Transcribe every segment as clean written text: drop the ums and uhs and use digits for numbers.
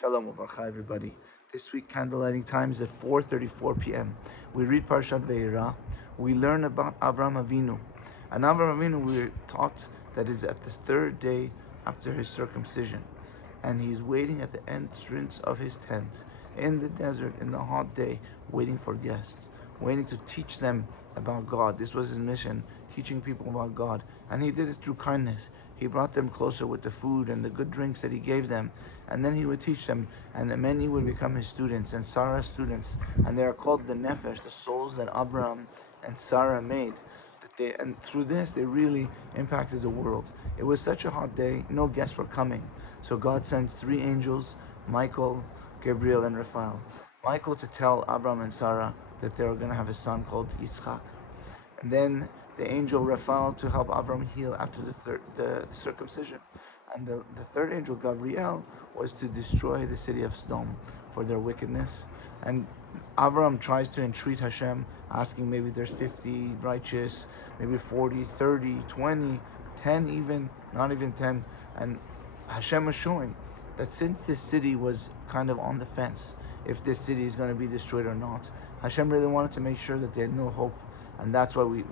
Shalom Uvarcha, everybody. This week, candlelighting time is at 4:34 p.m. We read Parashat Vayera. We learn about Avram Avinu. And Avram Avinu, we're taught that is at the third day after his circumcision. And he's waiting at the entrance of his tent in the desert, in the hot day, waiting for guests, waiting to teach them about God. This was his mission, teaching people about God. And he did it through kindness. He brought them closer with the food and the good drinks that he gave them. And then he would teach them. And then many would become his students and Sarah's students. And they are called the Nefesh, the souls that Abraham and Sarah made. And through this, they really impacted the world. It was such a hot day, no guests were coming. So God sends three angels, Michael, Gabriel, and Raphael. Michael to tell Abraham and Sarah that they were going to have a son called Yitzchak. And then the angel Raphael to help Avram heal after the circumcision. And the third angel, Gabriel, was to destroy the city of Sodom for their wickedness. And Avram tries to entreat Hashem, asking maybe there's 50 righteous, maybe 40, 30, 20, 10 even, not even 10. And Hashem is showing that since this city was kind of on the fence, if this city is going to be destroyed or not, Hashem really wanted to make sure that they had no hope. And that's why we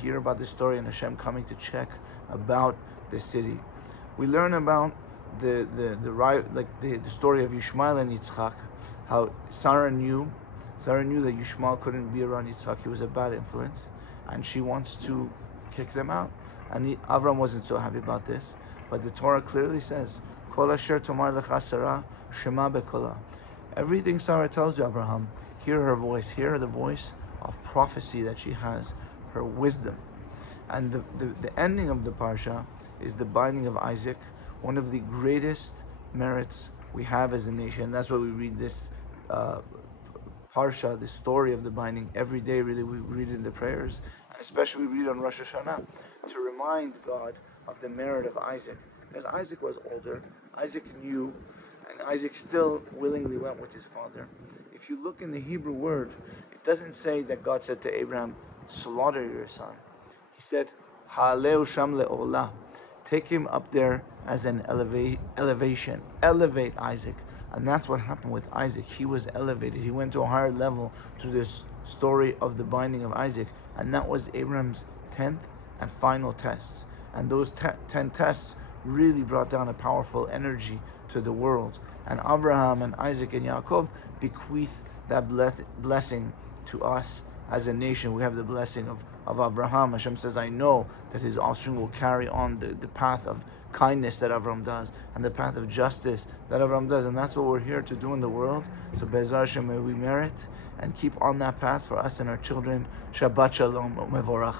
hear about this story and Hashem coming to check about the city. We learn about the story of Yishmael and Yitzchak, how Sarah knew that Yishmael couldn't be around Yitzchak. He was a bad influence, and she wants to kick them out. And Avram wasn't so happy about this. But the Torah clearly says, Kol asher tomar lecha Sarah, shema bekola. Everything Sarah tells you, Abraham, hear her voice, hear the voice of prophecy that she has, her wisdom. And the ending of the parsha is the binding of Isaac, one of the greatest merits we have as a nation. That's why we read this parsha, the story of the binding, every day. Really, we read it in the prayers, and especially we read on Rosh Hashanah to remind God of the merit of Isaac. Because Isaac was older, Isaac knew, and Isaac still willingly went with his father. If you look in the Hebrew word, it doesn't say that God said to Abraham, slaughter your son. He said, Ha'aleu sham le'olah. Take him up there as an elevation. Elevate Isaac. And that's what happened with Isaac. He was elevated. He went to a higher level through this story of the binding of Isaac. And that was Abraham's 10th and final tests. And those 10 tests really brought down a powerful energy to the world. And Abraham and Isaac and Yaakov bequeath that blessing to us as a nation. We have the blessing of Abraham. Hashem says, I know that his offspring will carry on the path of kindness that Abraham does and the path of justice that Abraham does. And that's what we're here to do in the world. So Be'ezras Hashem, may we merit and keep on that path for us and our children. Shabbat Shalom Mevorach.